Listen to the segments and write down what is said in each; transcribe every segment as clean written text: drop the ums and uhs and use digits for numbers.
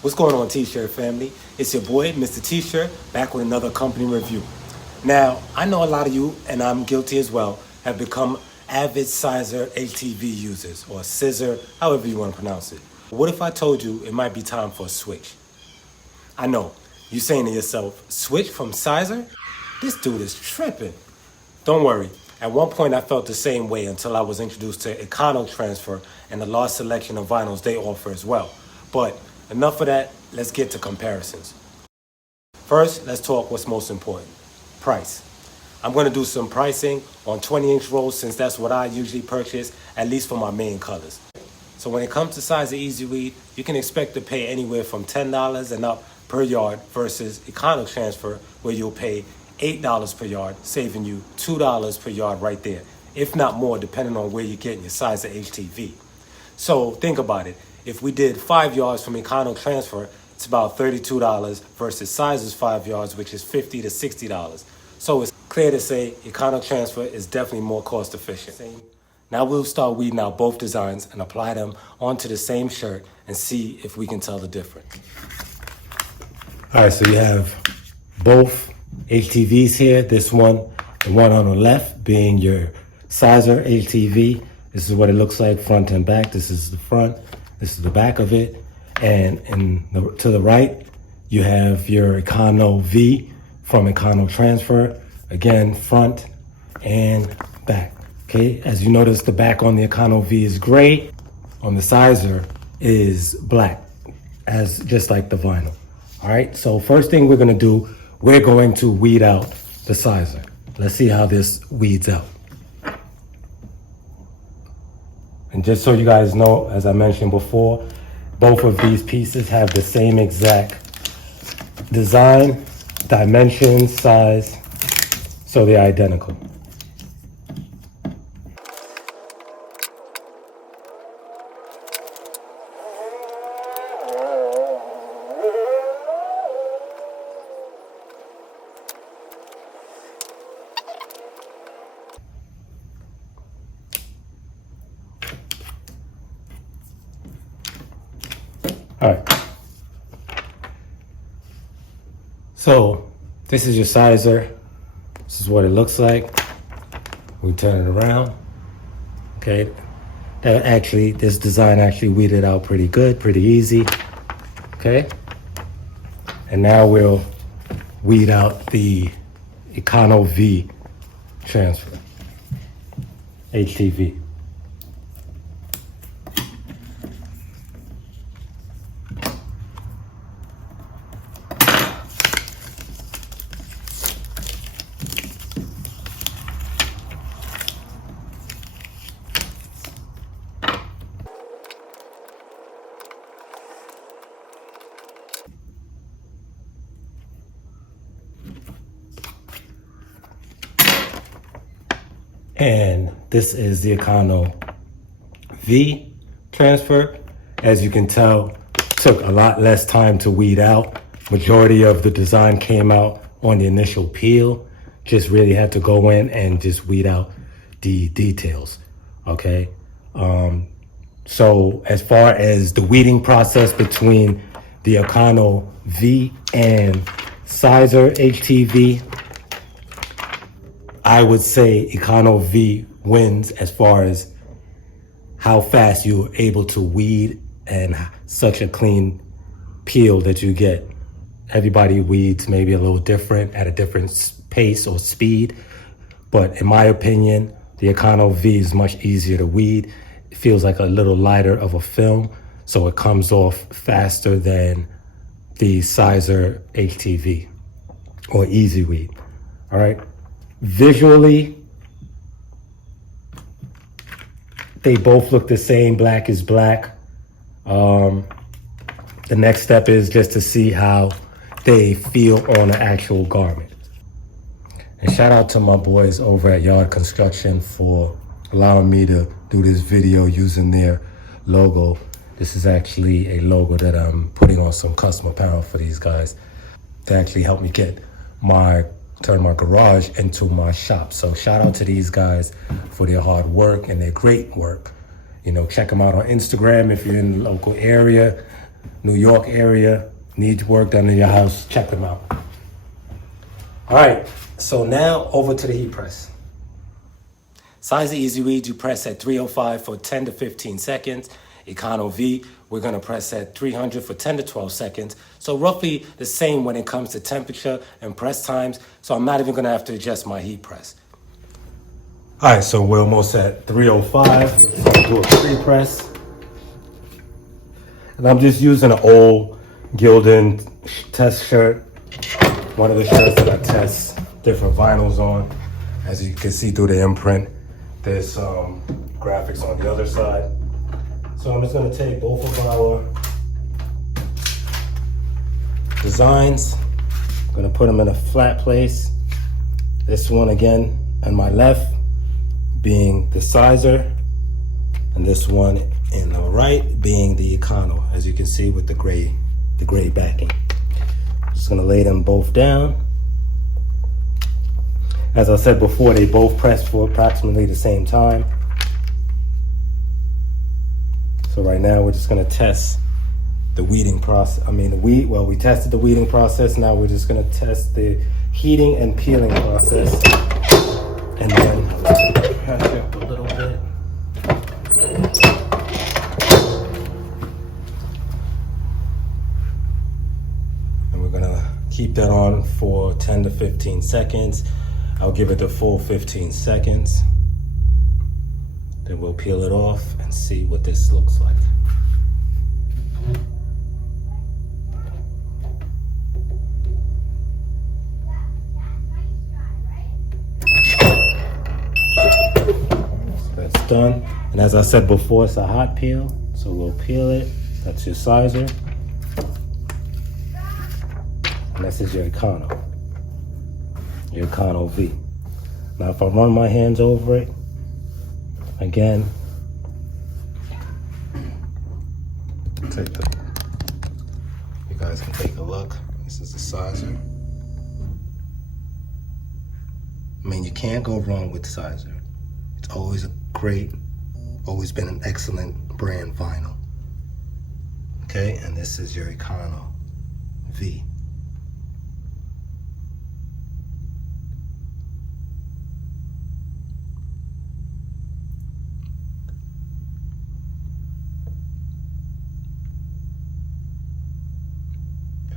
What's going on, T-Shirt family? It's your boy, Mr. T-Shirt, back with another company review. Now, I know a lot of you, and I'm guilty as well, have become avid Siser HTV users, or Siser, however you want to pronounce it. What if I told you it might be time for a switch? I know, you're saying to yourself, switch from Siser? This dude is tripping. Don't worry. At one point, I felt the same way until I was introduced to Econotransfer and the large selection of vinyls they offer as well. But enough of that, let's get to comparisons. First, let's talk what's most important, price. I'm going to do some pricing on 20-inch rolls since that's what I usually purchase, at least for my main colors. So when it comes to Siser Easy Weed, you can expect to pay anywhere from $10 and up per yard versus Econotransfer, where you'll pay $8 per yard, saving you $2 per yard right there, if not more, depending on where you're getting your Siser HTV. So think about it. If we did 5 yards from Econotransfer, it's about $32 versus Siser's 5 yards, which is $50 to $60. So it's clear to say Econotransfer is definitely more cost efficient. Now we'll start weeding out both designs and apply them onto the same shirt and see if we can tell the difference. All right, so you have both HTVs here. This one, the one on the left being your Siser HTV. This is what it looks like front and back. This is the front, this is the back of it. And to the right, you have your Econo V from Econotransfer. Again, front and back. Okay, as you notice, the back on the Econo V is gray. On the Siser is black, as just like the vinyl. All right, so first thing we're gonna do, we're going to weed out the Siser. Let's see how this weeds out. And just so you guys know, as I mentioned before, both of these pieces have the same exact design, dimensions, size, so they're identical. All right, so this is your Siser. This is what it looks like. We turn it around. Okay, this design actually weeded out pretty good, pretty easy. Okay, and now we'll weed out the Econo V transfer, HTV. And this is the Econo V transfer. As you can tell, took a lot less time to weed out. Majority of the design came out on the initial peel. Just really had to go in and just weed out the details, okay? So as far as the weeding process between the Econo V and Siser HTV, I would say Econo V wins as far as how fast you're able to weed and such a clean peel that you get. Everybody weeds maybe a little different at a different pace or speed, but in my opinion, the Econo V is much easier to weed. It feels like a little lighter of a film, so it comes off faster than the Siser HTV or Easy Weed. All right. Visually, they both look the same. Black is black. The next step is just to see how they feel on an actual garment. And shout out to my boys over at Yard Construction for allowing me to do this video using their logo. This is actually a logo that I'm putting on some custom apparel for these guys to actually help me get turn my garage into my shop. So shout out to these guys for their hard work and their great work. You know, check them out on Instagram if you're in the local area. New York area, need work done in your house, check them out. All right, so now over to the heat press. Siser Easy Weed, you press at 305 for 10 to 15 seconds. Econo V, we're gonna press at 300 for 10 to 12 seconds. So roughly the same when it comes to temperature and press times. So I'm not even gonna have to adjust my heat press. All right, so we're almost at 305. Do a pre-press. And I'm just using an old Gildan test shirt. One of the shirts that I test different vinyls on. As you can see through the imprint, there's graphics on the other side. So I'm just gonna take both of our designs. I'm gonna put them in a flat place. This one again on my left being the Siser, and this one in the right being the Econo, as you can see with the gray backing. Just gonna lay them both down. As I said before, they both press for approximately the same time. So right now we're just gonna test the weeding process. We tested the weeding process. Now we're just gonna test the heating and peeling process. And then pressure up a little bit. And we're gonna keep that on for 10 to 15 seconds. I'll give it the full 15 seconds. Then we'll peel it off and see what this looks like. So that's done. And as I said before, it's a hot peel. So we'll peel it. That's your Siser. And this is your Econo V. Now if I run my hands over it, again, you guys can take a look. This is the Siser. I mean, you can't go wrong with Siser. It's always always been an excellent brand vinyl. Okay, and this is your Econo V.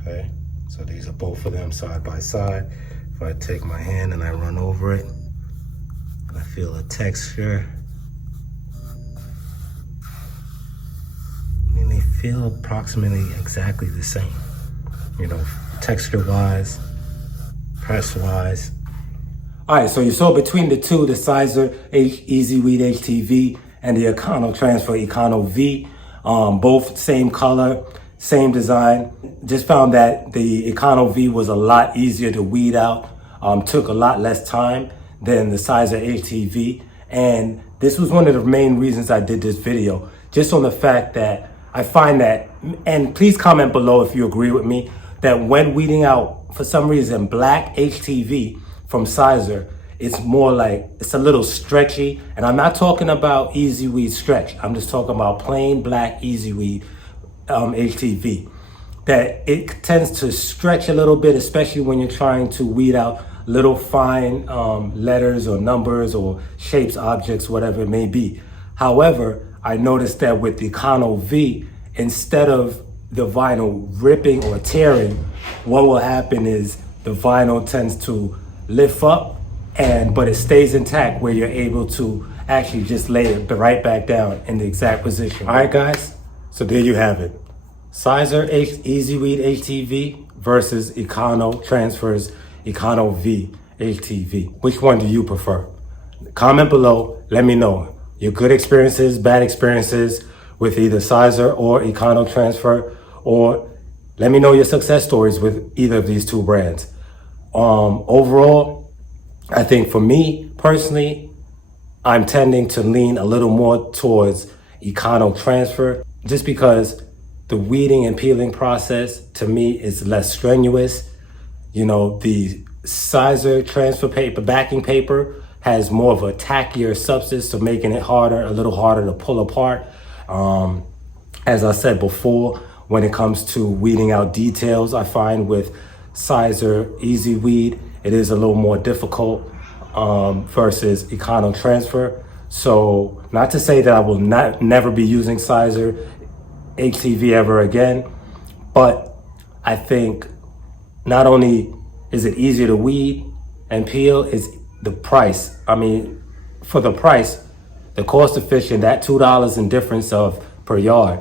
Okay, so these are both of them side by side. If I take my hand and I run over it, I feel a texture. I mean, they feel approximately exactly the same, you know, texture-wise, press-wise. All right, so you saw between the two, the Siser Easy Weed HTV and the Econotransfer Econo V, both same color, same design. Just found that the Econo V was a lot easier to weed out, took a lot less time than the Siser HTV. And this was one of the main reasons I did this video, just on the fact that I find that, and please comment below if you agree with me, that when weeding out, for some reason, black HTV from Siser, it's more like, it's a little stretchy. And I'm not talking about Easy Weed stretch. I'm just talking about plain black Easy Weed HTV, that it tends to stretch a little bit, especially when you're trying to weed out little fine letters or numbers or shapes, objects, whatever it may be. However, I noticed that with the Econo V, instead of the vinyl ripping or tearing, what will happen is the vinyl tends to lift up, but it stays intact, where you're able to actually just lay it right back down in the exact position. All right, guys. So there you have it. Siser Easy Weed HTV versus Econotransfer's Econo V HTV. Which one do you prefer? Comment below, let me know your good experiences, bad experiences with either Siser or Econotransfer, or let me know your success stories with either of these two brands. Overall, I think for me personally, I'm tending to lean a little more towards Econotransfer, just because the weeding and peeling process to me is less strenuous. You know, the Siser transfer paper, backing paper, has more of a tackier substance, so making it harder, a little harder to pull apart. As I said before, when it comes to weeding out details. I find with Siser Easy Weed, it is a little more difficult versus Econotransfer. So not to say that I will never be using Siser HTV ever again, but I think not only is it easier to weed and peel, it's the price. I mean, for the price, the cost efficient, that $2 in difference of per yard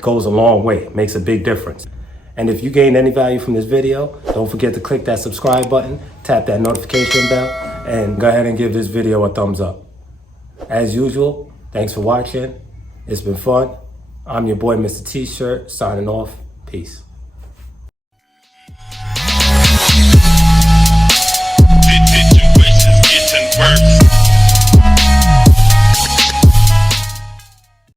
goes a long way, makes a big difference. And if you gained any value from this video, don't forget to click that subscribe button, tap that notification bell, and go ahead and give this video a thumbs up. As usual, thanks for watching. It's been fun. I'm your boy, Mr. T-Shirt, signing off. Peace. Situations getting worse.